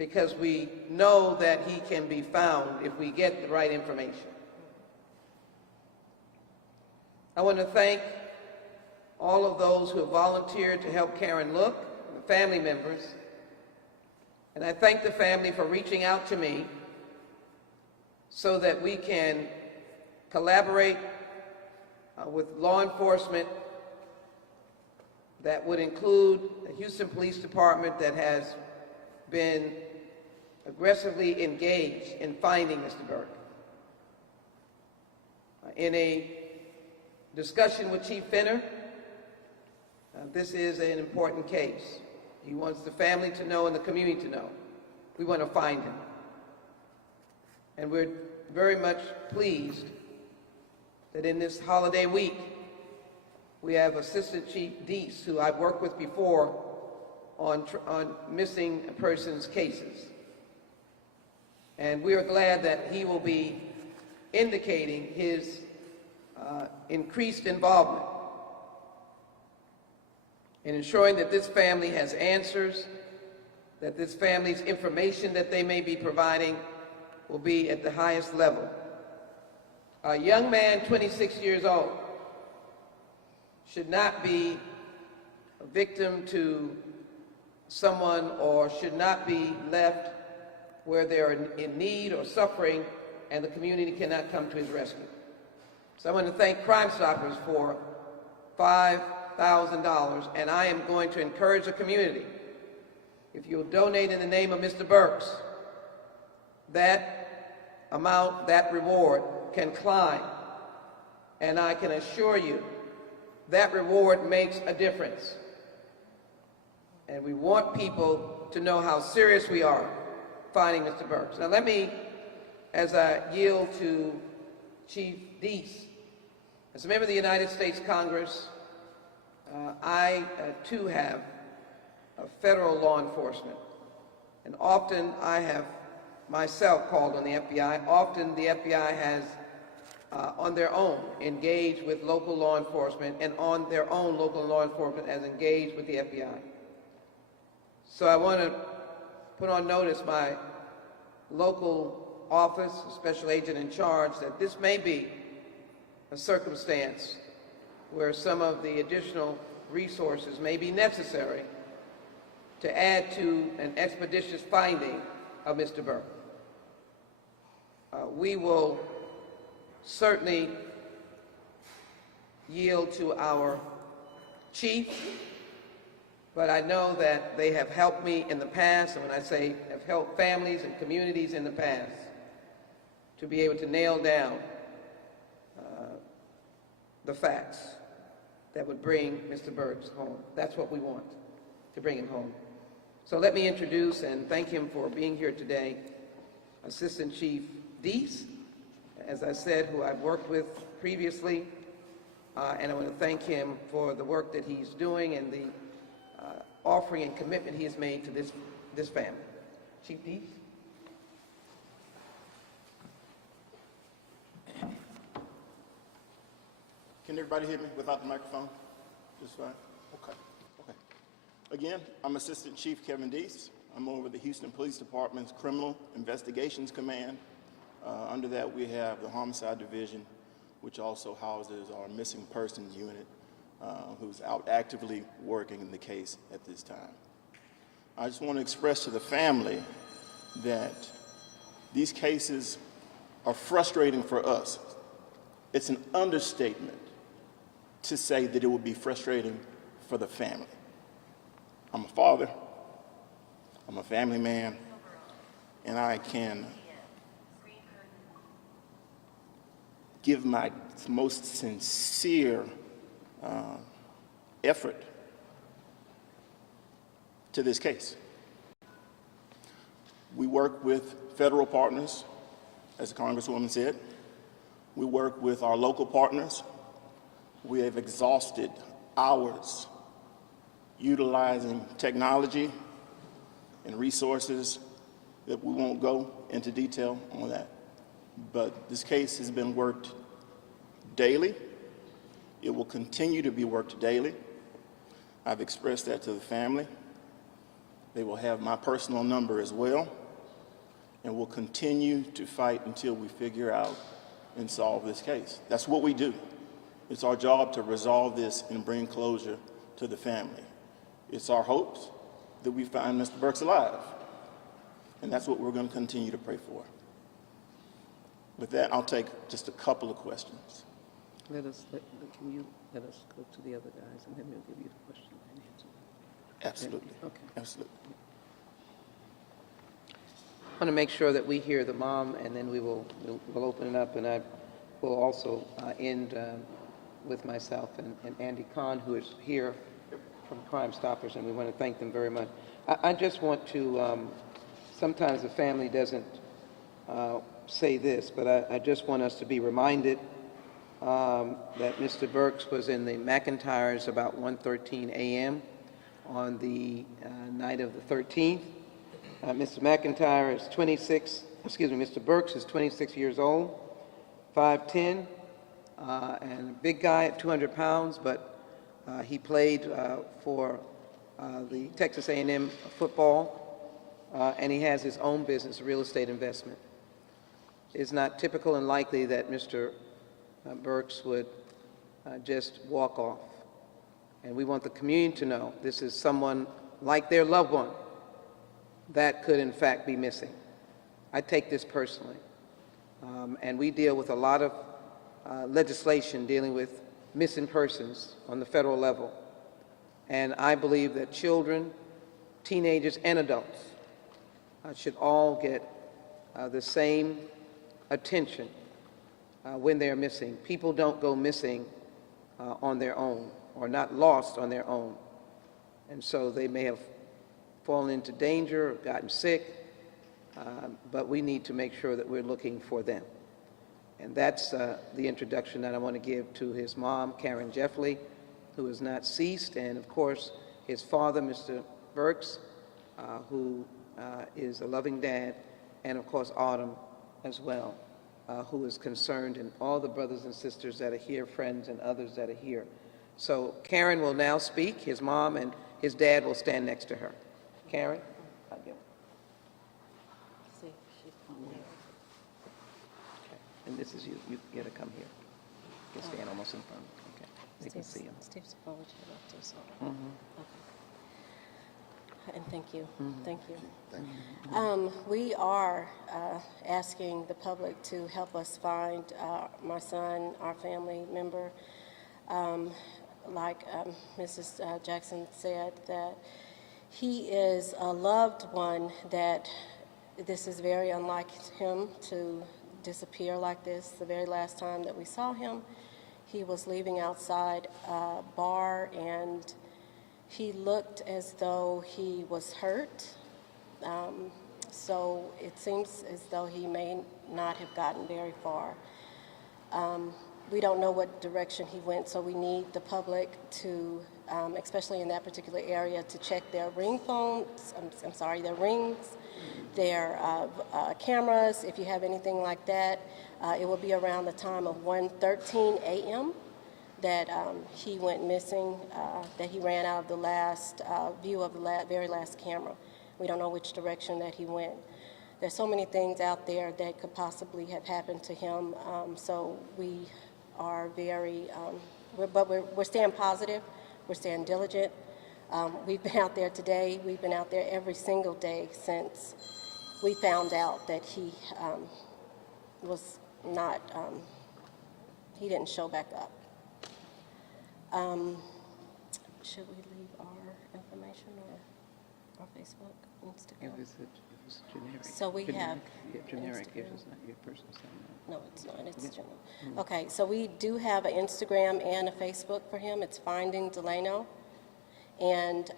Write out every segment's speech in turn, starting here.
because we know that he can be found if we get the right information. I want to thank all of those who have volunteered to help Karen look, the family members, and I thank the family for reaching out to me so that we can collaborate with law enforcement that would include the Houston Police Department that has been aggressively engaged in finding Mr. Burke. In a discussion with Chief Finner, this is an important case. He wants the family to know and the community to know. We want to find him. And we're very much pleased that in this holiday week, we have Assistant Chief Deese, who I've worked with before on missing persons cases. And we are glad that he will be indicating his increased involvement in ensuring that this family has answers, that this family's information that they may be providing will be at the highest level. A young man, 26 years old, should not be a victim to someone or should not be left where they're in need or suffering and the community cannot come to his rescue. So I want to thank Crime Stoppers for $5,000, and I am going to encourage the community, if you'll donate in the name of Mr. Burks, that amount, that reward can climb, and I can assure you that reward makes a difference. And we want people to know how serious we are finding Mr. Burks. Now let me, as I yield to Chief Deese, as a member of the United States Congress, I too have federal law enforcement. And often I have myself called on the FBI. Often the FBI has on their own engaged with local law enforcement, and on their own local law enforcement has engaged with the FBI. So I want to put on notice my local office, special agent in charge, that this may be a circumstance where some of the additional resources may be necessary to add to an expeditious finding of Mr. Burke. We will certainly yield to our chief, but I know that they have helped me in the past, and when I say have helped families and communities in the past, to be able to nail down the facts that would bring Mr. Burks home. That's what we want, to bring him home. So let me introduce and thank him for being here today, Assistant Chief Deese, as I said, who I've worked with previously, and I want to thank him for the work that he's doing and the offering and commitment he has made to this family. Chief Deese. Can everybody hear me without the microphone? Just fine? Okay. Again, I'm Assistant Chief Kevin Deese. I'm over the Houston Police Department's Criminal Investigations Command. Under that, we have the Homicide Division, which also houses our Missing Persons Unit, who's out actively working in the case at this time. I just want to express to the family that these cases are frustrating for us. It's an understatement to say that it would be frustrating for the family. I'm a father, I'm a family man, and I can give my most sincere effort to this case. We work with federal partners, as the Congresswoman said. We work with our local partners. We have exhausted hours utilizing technology and resources that we won't go into detail on that. But this case has been worked daily. It will continue to be worked daily. I've expressed that to the family. They will have my personal number as well, and we'll continue to fight until we figure out and solve this case. That's what we do. It's our job to resolve this and bring closure to the family. It's our hopes that we find Mr. Burks alive, and that's what we're going to continue to pray for. With that, I'll take just a couple of questions. Can you let us go to the other guys, and then we'll give you the question and answer. Absolutely. Okay. Absolutely. I want to make sure that we hear the mom, and then we'll open it up, and I will also end with myself and Andy Kahn, who is here from Crime Stoppers, and we want to thank them very much. I just want to, sometimes the family doesn't say this, but I just want us to be reminded that Mr. Burks was in the McIntyres about 1:13 a.m. on the night of the 13th. Mr. McIntyre is Mr. Burks is 26 years old, 5'10", and a big guy at 200 pounds, but he played for the Texas A&M football, and he has his own business, real estate investment. It's not typical and likely that Mr. Burks would just walk off. And we want the community to know this is someone like their loved one that could in fact be missing. I take this personally. And we deal with a lot of legislation dealing with missing persons on the federal level. And I believe that children, teenagers, and adults should all get the same attention when they're missing. People don't go missing on their own, or not lost on their own. And so they may have fallen into danger or gotten sick, but we need to make sure that we're looking for them. And that's the introduction that I want to give to his mom, Karen Jeffley, who is not ceased, and of course his father, Mr. Burks, who is a loving dad, and of course Autumn as well, who is concerned, and all the brothers and sisters that are here, friends and others that are here. So Karen will now speak. His mom and his dad will stand next to her. Karen? Okay. And this is you. You get to come here. You can stand almost in front. Okay. They can see him. Steve's forward to the left too, so. Mm-hmm. Okay. And thank you. Thank you. We are asking the public to help us find my son, our family member. Like Mrs. Jackson said, that he is a loved one, that this is very unlike him to disappear like this. The very last time that we saw him, he was leaving outside a bar, and he looked as though he was hurt. So it seems as though he may not have gotten very far. We don't know what direction he went, so we need the public to, especially in that particular area, to check their ring phones, their rings, their cameras, if you have anything like that. It will be around the time of 1:13 a.m. that he went missing, that he ran out of the last view of the very last camera. We don't know which direction that he went. There's so many things out there that could possibly have happened to him, so we are very, we're staying positive, we're staying diligent. We've been out there today, we've been out there every single day since we found out that he was not, he didn't show back up. Should we leave our information or our Facebook, Instagram? It was generic. So we generic. have Yeah, generic. If Instagram. it's not your personal cell number. No, it's not, it's general. Okay, so we do have an Instagram and a Facebook for him. It's Finding Delano. And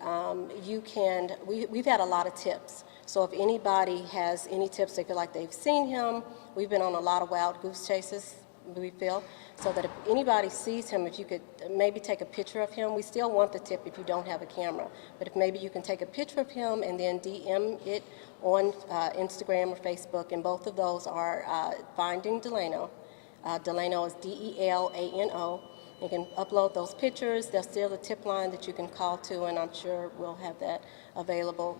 you can, we've had a lot of tips. So if anybody has any tips, they feel like they've seen him, we've been on a lot of wild goose chases, we feel, so that if anybody sees him, if you could maybe take a picture of him. We still want the tip if you don't have a camera, but if maybe you can take a picture of him and then DM it on Instagram or Facebook, and both of those are Finding Delano. Delano is D-E-L-A-N-O. You can upload those pictures. There's still a tip line that you can call to, and I'm sure we'll have that available.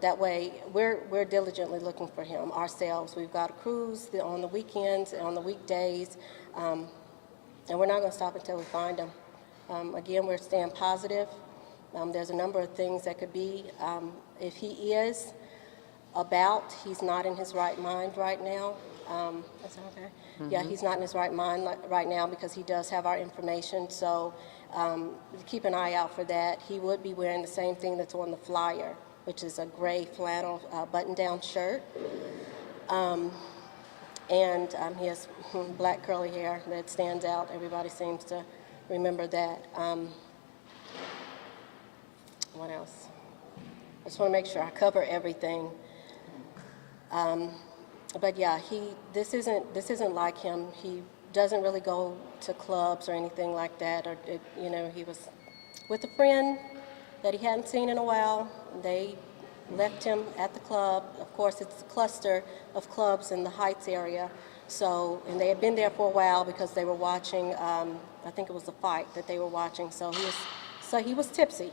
that way, we're diligently looking for him ourselves. We've got crews on the weekends and on the weekdays, and we're not going to stop until we find him. Again, we're staying positive. There's a number of things that could be. If he is he's not in his right mind right now. Is that okay? Mm-hmm. Yeah, he's not in his right mind right now because he does have our information. So keep an eye out for that. He would be wearing the same thing that's on the flyer, which is a gray flannel button-down shirt. And he has black curly hair that stands out. Everybody seems to remember that. What else? I just want to make sure I cover everything. But yeah, this isn't like him. He doesn't really go to clubs or anything like that. Or he was with a friend that he hadn't seen in a while. They left him at the club. Of course, it's a cluster of clubs in the Heights area. So, and they had been there for a while because they were watching. I think it was a fight that they were watching. So he was tipsy.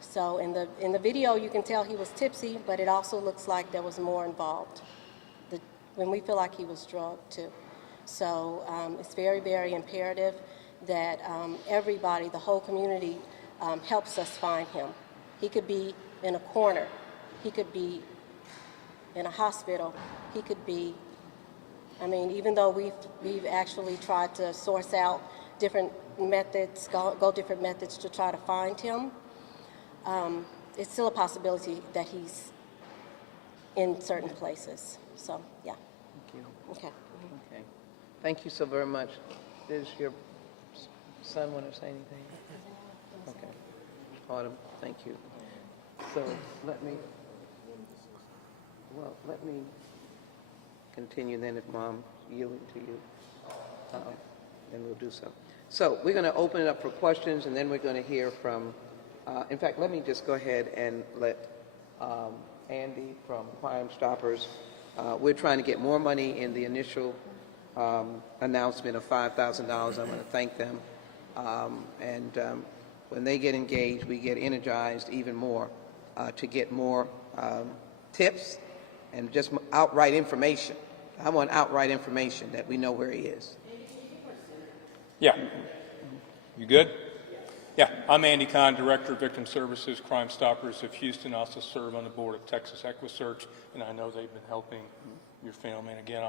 So in the video, you can tell he was tipsy, but it also looks like there was more involved. When we feel like he was drugged too. So it's very, very imperative that everybody, the whole community, helps us find him. He could be in a corner. He could be in a hospital. He could be, even though we've actually tried to source out different methods, go different methods to try to find him, it's still a possibility that he's in certain places. So, yeah. Thank you. Okay. Okay. Thank you so very much. Does your son want to say anything? Okay. Autumn, thank you. So let me continue then if Mom yielding to you. Then we'll do so. So we're going to open it up for questions, and then we're going to hear from, in fact, let me just go ahead and let Andy from Crime Stoppers. We're trying to get more money in the initial announcement of $5,000. I want to thank them. When they get engaged, we get energized even more to get more tips and just outright information. I want outright information that we know where he is. Yeah. You good? Yeah. I'm Andy Kahn, Director of Victim Services, Crime Stoppers of Houston. I also serve on the board of Texas EquiSearch, and I know they've been helping your family. And again,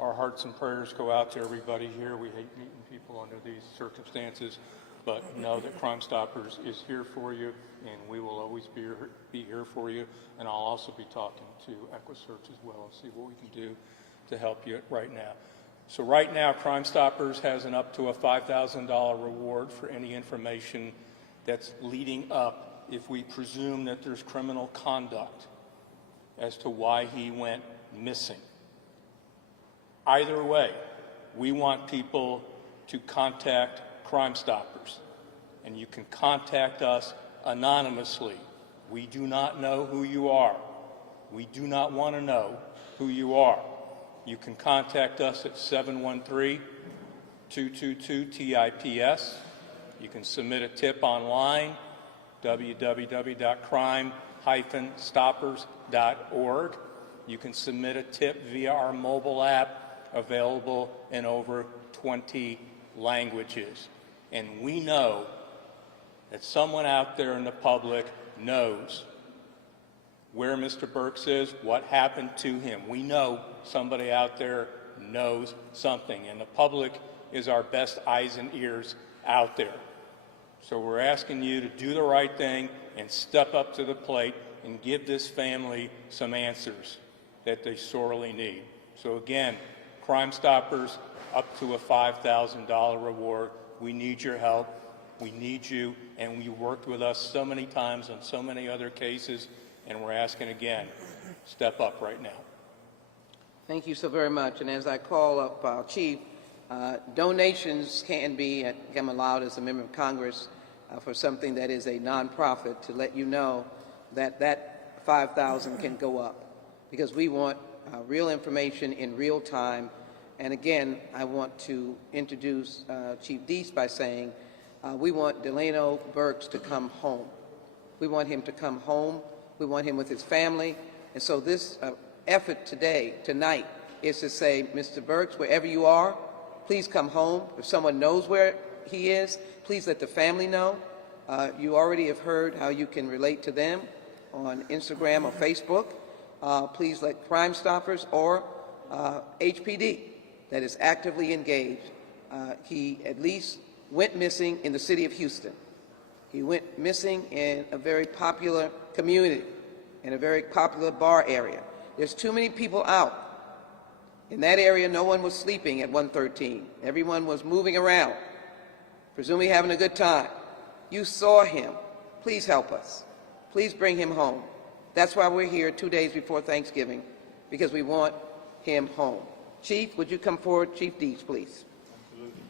our hearts and prayers go out to everybody here. We hate meeting people under these circumstances, but know that Crime Stoppers is here for you, and we will always be here for you. And I'll also be talking to EquiSearch as well and see what we can do to help you right now. So right now, Crime Stoppers has an up to a $5,000 reward for any information that's leading up if we presume that there's criminal conduct as to why he went missing. Either way, we want people to contact Crime Stoppers, and you can contact us anonymously. We do not know who you are. We do not want to know who you are. You can contact us at 713-222-TIPS. You can submit a tip online, www.crime-stoppers.org. You can submit a tip via our mobile app, available in over 20 languages. And we know that someone out there in the public knows where Mr. Burks is, what happened to him. We know somebody out there knows something, and the public is our best eyes and ears out there. So we're asking you to do the right thing and step up to the plate and give this family some answers that they sorely need. So again, Crime Stoppers, up to a $5,000 reward. We need your help. We need you, and you worked with us so many times on so many other cases, and we're asking again, step up right now. Thank you so very much. And as I call up our chief, donations can be, I'm allowed as a member of Congress for something that is a nonprofit to let you know that that $5,000 can go up, because we want real information in real time. And again, I want to introduce Chief Deese by saying we want Delano Burkes to come home. We want him to come home We want him with his family. And so this effort tonight, is to say, Mr. Burks, wherever you are, please come home. If someone knows where he is, please let the family know. You already have heard how you can relate to them on Instagram or Facebook. Please let Crime Stoppers or HPD that is actively engaged. He at least went missing in the city of Houston. He went missing in a very popular community, in a very popular bar area. There's too many people out. In that area, no one was sleeping at 113. Everyone was moving around, presumably having a good time. You saw him. Please help us. Please bring him home. That's why we're here 2 days before Thanksgiving, because we want him home. Chief, would you come forward? Chief Dees, please. Absolutely.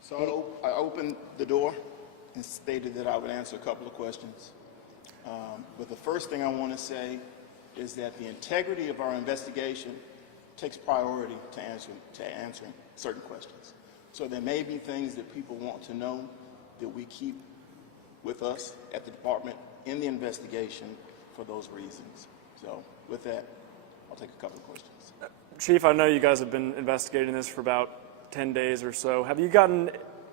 So I opened the door and stated that I would answer a couple of questions. But the first thing I want to say is that the integrity of our investigation takes priority to answering certain questions. So there may be things that people want to know that we keep with us at the department in the investigation for those reasons. So with that, I'll take a couple of questions. Chief, I know you guys have been investigating this for about 10 days or so. Have you gotten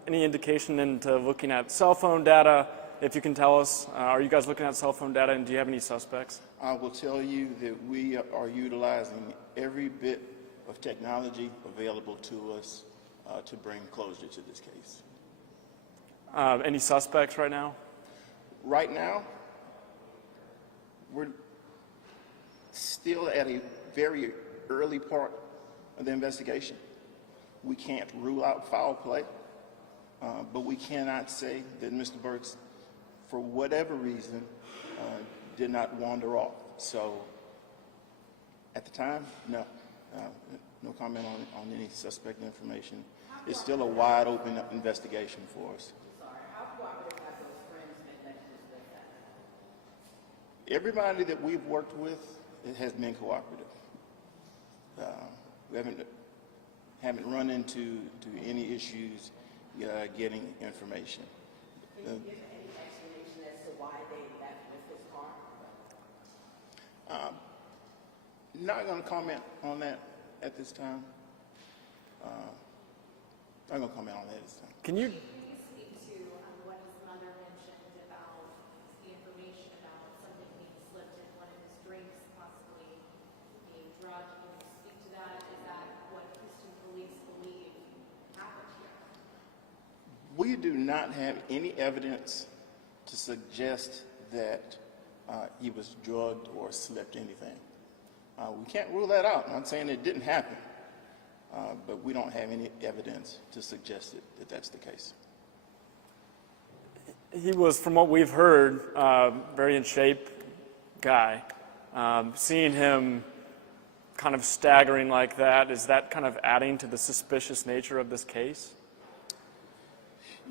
any indication into looking at cell phone data? If you can tell us, are you guys looking at cell phone data, and do you have any suspects? I will tell you that we are utilizing every bit of technology available to us to bring closure to this case. Any suspects right now? Right now, we're still at a very early part of the investigation. We can't rule out foul play, but we cannot say that Mr. Burks, for whatever reason, did not wander off. So at the time, no. No comment on any suspect information. It's still a wide open investigation for us. Everybody that we've worked with has been cooperative. We haven't run into any issues getting information. Can you give any explanation as to why they left with his car? Not going to comment on that at this time. Not going to comment on that at this time. Can you? Can you speak to what his mother mentioned about the information about something being slipped in one of his drinks, possibly being drugged? Can you speak to that? Is that what Houston police believe happened here? We do not have any evidence to suggest that he was drugged or slipped anything. We can't rule that out. I'm not saying it didn't happen, but we don't have any evidence to suggest that that's the case. He was, from what we've heard, very in shape guy. Seeing him kind of staggering like that, is that kind of adding to the suspicious nature of this case?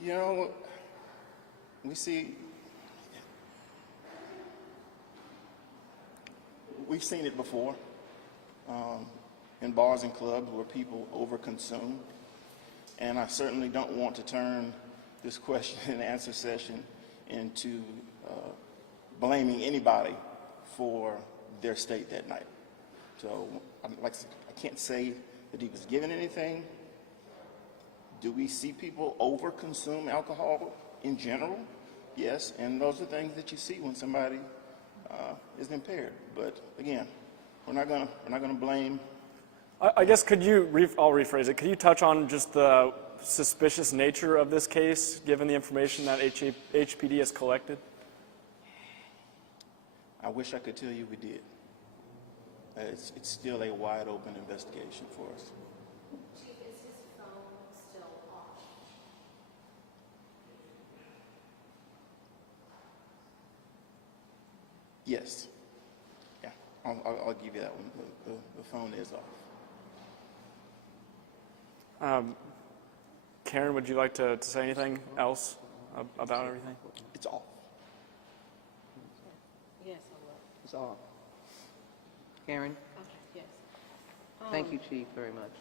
You know, we've seen it before in bars and clubs where people overconsume, and I certainly don't want to turn this question and answer session into blaming anybody for their state that night. So I can't say that he was given anything. Do we see people overconsume alcohol in general? Yes, and those are things that you see when somebody is impaired. But again, we're not gonna blame. I guess I'll rephrase it. Could you touch on just the suspicious nature of this case, given the information that HPD has collected? I wish I could tell you we did. It's still a wide open investigation for us. Chief, is his phone still off? Yes. Yeah, I'll give you that one. The phone is off. Karen, would you like to say anything else about everything? It's off. Yes, I will. It's all. Karen, Okay, yes. thank you, Chief, very much.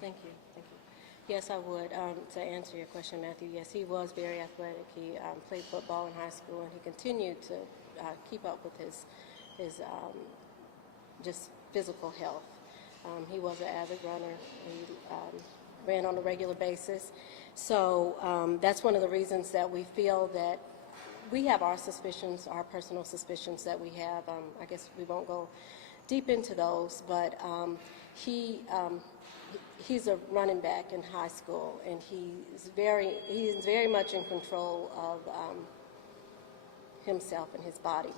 Thank you, thank you. Yes, I would. To answer your question, Matthew, yes, he was very athletic. He played football in high school, and he continued to keep up with his just physical health. He was an avid runner. He ran on a regular basis. So that's one of the reasons that we feel that we have our suspicions, our personal suspicions that we have. I guess we won't go deep into those, but he's a running back in high school, and he's very much in control of himself and his body.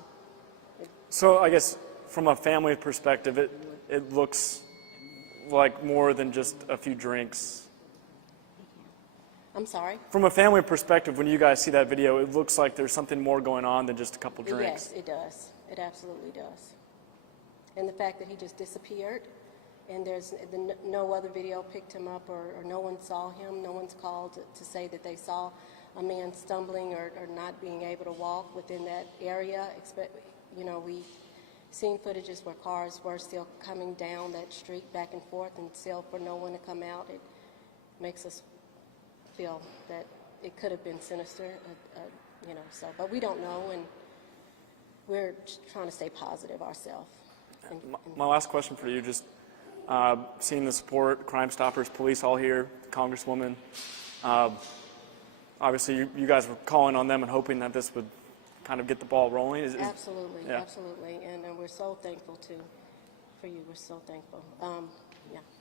So I guess from a family perspective, it looks like more than just a few drinks. I'm sorry? From a family perspective, when you guys see that video, it looks like there's something more going on than just a couple drinks. Yes, it does. It absolutely does. And the fact that he just disappeared, and there's no other video picked him up, or no one saw him, no one's called to say that they saw a man stumbling or not being able to walk within that area. We've seen footages where cars were still coming down that street back and forth, and still for no one to come out, it makes us feel that it could have been sinister, but we don't know, and we're just trying to stay positive ourselves. My last question for you, just seeing the support, Crime Stoppers, police all here, Congresswoman. Obviously, you guys were calling on them and hoping that this would kind of get the ball rolling. Absolutely, yeah. absolutely, and we're so thankful for you. We're so thankful.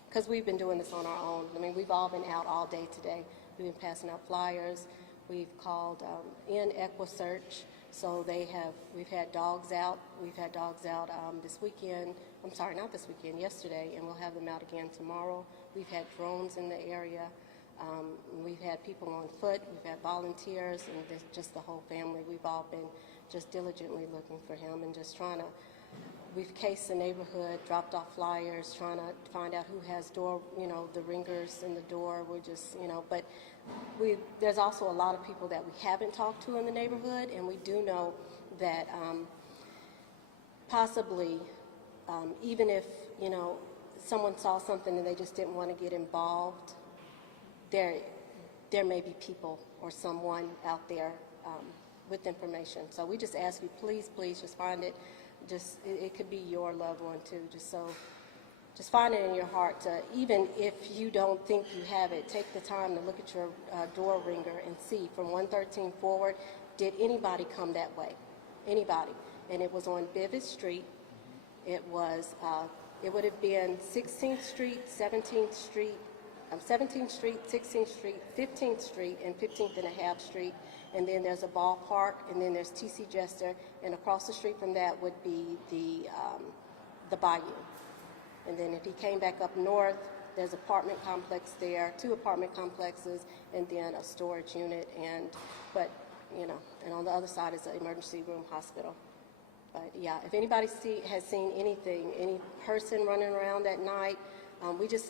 Because we've been doing this on our own. I mean, we've all been out all day today. We've been passing out flyers. We've called in EquiSearch, so we've had dogs out. We've had dogs out this weekend. I'm sorry, not this weekend, yesterday, and we'll have them out again tomorrow. We've had drones in the area. We've had people on foot. We've had volunteers, and just the whole family. We've all been just diligently looking for him and just trying to. We've cased the neighborhood, dropped off flyers, trying to find out who has the ringers in the door. We're just, but there's also a lot of people that we haven't talked to in the neighborhood, and we do know that possibly, even if, someone saw something and they just didn't want to get involved, there may be people or someone out there with information. So we just ask you, please just find it. It could be your loved one too. Just find it in your heart to, even if you don't think you have it, take the time to look at your door ringer and see from 113 forward, did anybody come that way? Anybody? And it was on Bivens Street. It would have been 16th Street, 17th Street, 17th Street, 16th Street, 15th Street, and 15th and a half Street. And then there's a ballpark, and then there's T.C. Jester, and across the street from that would be the Bayou. And then if he came back up north, there's an apartment complex there, 2 apartment complexes, and then a storage unit, and on the other side is the emergency room hospital. But yeah, if anybody has seen anything, any person running around that night,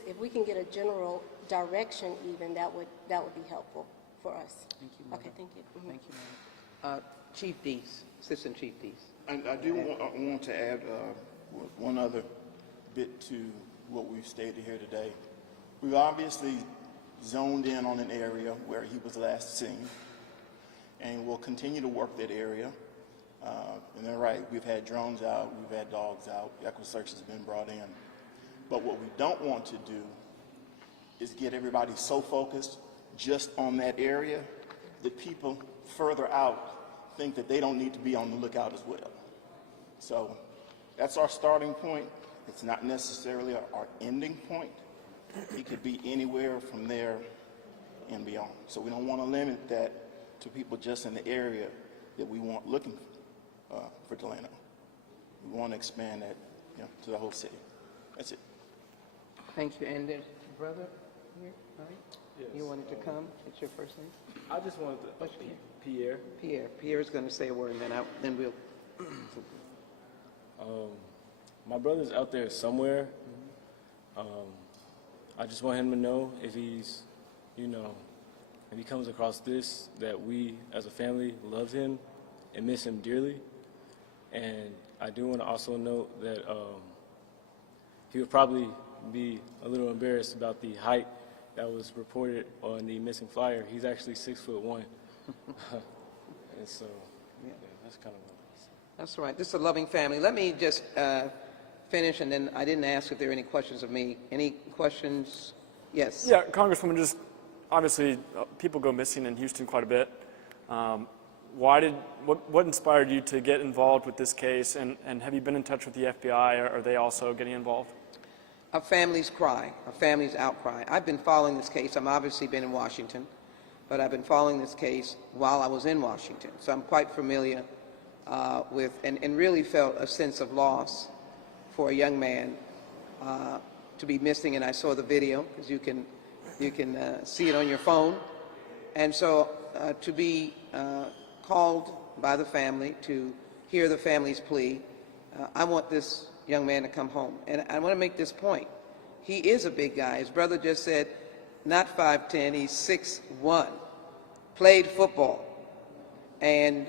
if we can get a general direction even, that would be helpful for us. Thank you, Mother. Okay, thank you. Mm-hmm. Thank you, Mother. Chief Deese, Assistant Chief Deese. And I do want to add one other bit to what we've stated here today. We've obviously zoned in on an area where he was last seen, and we'll continue to work that area. And they're right, we've had drones out, we've had dogs out, EquiSearch has been brought in. But what we don't want to do is get everybody so focused just on that area that people further out think that they don't need to be on the lookout as well. So that's our starting point. It's not necessarily our ending point. It could be anywhere from there and beyond. So we don't want to limit that to people just in the area that we want looking for Delano. We want to expand that to the whole city. That's it. Thank you. And there's a brother here, right? Yes. You wanted to come? It's your first name? I just wanted to. What's your name? Pierre. Pierre. Pierre's going to say a word, and then we'll. My brother's out there somewhere. I just want him to know if he's, if he comes across this, that we as a family love him and miss him dearly. And I do want to also note that he would probably be a little embarrassed about the height that was reported on the missing flyer. He's actually 6'1". And so, yeah, that's kind of what it is. That's all right. This is a loving family. Let me just finish, and then I didn't ask if there are any questions of me. Any questions? Yes. Yeah, Congresswoman, just obviously people go missing in Houston quite a bit. What inspired you to get involved with this case, and have you been in touch with the FBI, or are they also getting involved? A family's cry, a family's outcry. I've been following this case. I've obviously been in Washington, but I've been following this case while I was in Washington. So I'm quite familiar with, and really felt a sense of loss for a young man to be missing. And I saw the video, because you can see it on your phone. And so to be called by the family, to hear the family's plea, I want this young man to come home. And I want to make this point. He is a big guy. His brother just said, not 5'10", he's 6'1", played football, and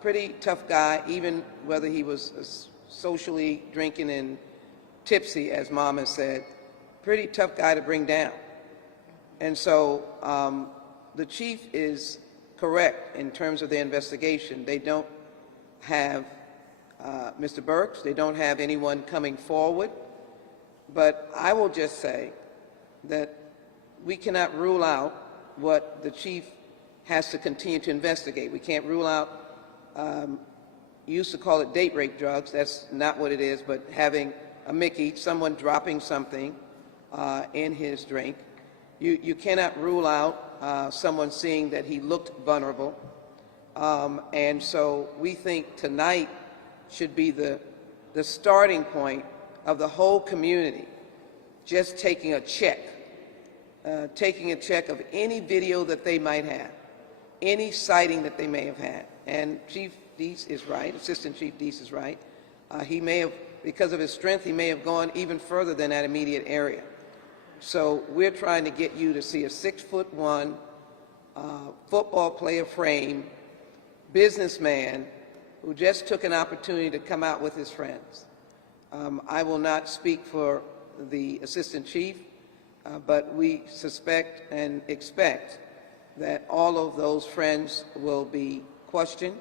pretty tough guy, even whether he was socially drinking and tipsy, as Mom has said, pretty tough guy to bring down. And so the chief is correct in terms of their investigation. They don't have Mr. Burks. They don't have anyone coming forward. But I will just say that we cannot rule out what the chief has to continue to investigate. We can't rule out, you used to call it date rape drugs. That's not what it is, but having a Mickey, someone dropping something in his drink. You cannot rule out someone seeing that he looked vulnerable. And so we think tonight should be the starting point of the whole community just taking a check of any video that they might have, any sighting that they may have had. And Chief Deese is right, Assistant Chief Deese is right. He may have, because of his strength, he may have gone even further than that immediate area. So we're trying to get you to see a 6'1" football player frame, businessman who just took an opportunity to come out with his friends. I will not speak for the Assistant Chief, but we suspect and expect that all of those friends will be questioned.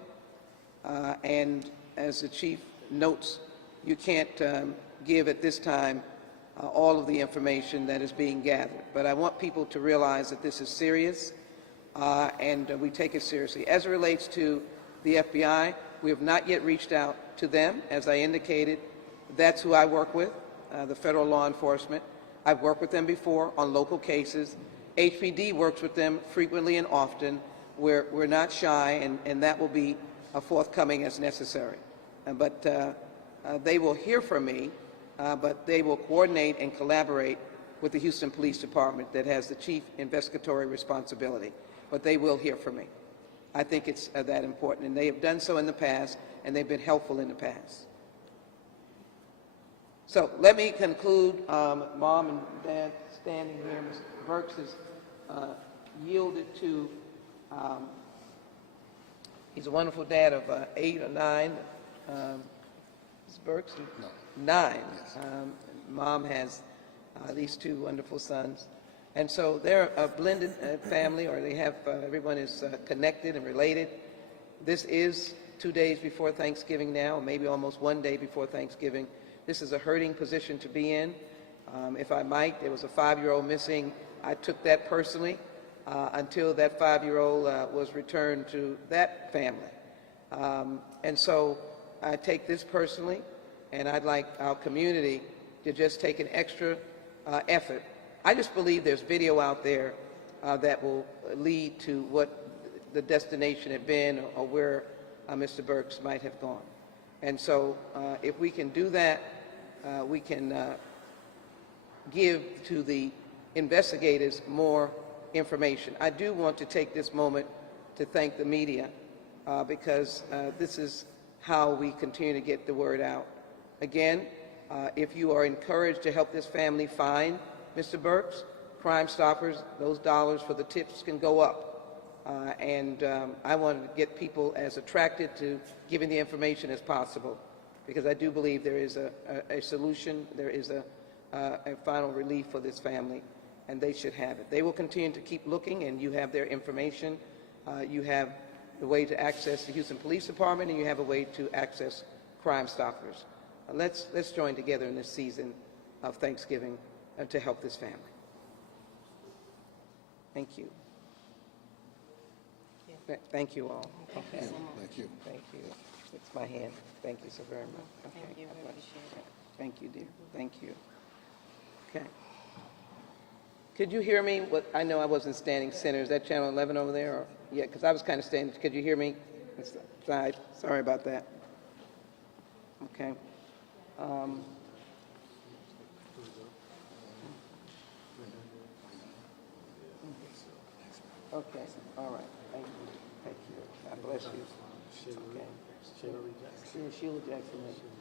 And as the Chief notes, you can't give at this time all of the information that is being gathered. But I want people to realize that this is serious, and we take it seriously. As it relates to the FBI, we have not yet reached out to them. As I indicated, that's who I work with, the federal law enforcement. I've worked with them before on local cases. HPD works with them frequently and often. We're not shy, and that will be forthcoming as necessary. But they will hear from me, but they will coordinate and collaborate with the Houston Police Department that has the chief investigatory responsibility. But they will hear from me. I think it's that important, and they have done so in the past, and they've been helpful in the past. So let me conclude. Mom and Dad standing here. Mr. Burks has yielded to, he's a wonderful dad of 8 or 9. Mr. Burks? No. 9. Yes. Mom has these 2 wonderful sons. And so they're a blended family, or they have, everyone is connected and related. This is 2 days before Thanksgiving now, or maybe almost 1 day before Thanksgiving. This is a hurting position to be in. If I might, there was a 5-year-old missing. I took that personally until that 5-year-old was returned to that family. And so I take this personally, and I'd like our community to just take an extra effort. I just believe there's video out there that will lead to what the destination had been, or where Mr. Burks might have gone. And so if we can do that, we can give to the investigators more information. I do want to take this moment to thank the media because this is how we continue to get the word out. Again, if you are encouraged to help this family find Mr. Burks, Crime Stoppers, those dollars for the tips can go up. And I want to get people as attracted to giving the information as possible, because I do believe there is a solution, there is a final relief for this family, and they should have it. They will continue to keep looking, and you have their information. You have the way to access the Houston Police Department, and you have a way to access Crime Stoppers. Let's join together in this season of Thanksgiving to help this family. Thank you. Thank you all. Thank you so much. Thank you. Thank you. It's my hand. Thank you so very much. Okay. Thank you. I appreciate it. Thank you, dear. Thank you. Okay. Could you hear me? I know I wasn't standing center. Is that channel 11 over there? Or, yeah, because I was kind of standing. Could you hear me? Side. Sorry about that. Okay. Okay. All right. Thank you. Thank you. God bless you. Okay. Sheila Jackson.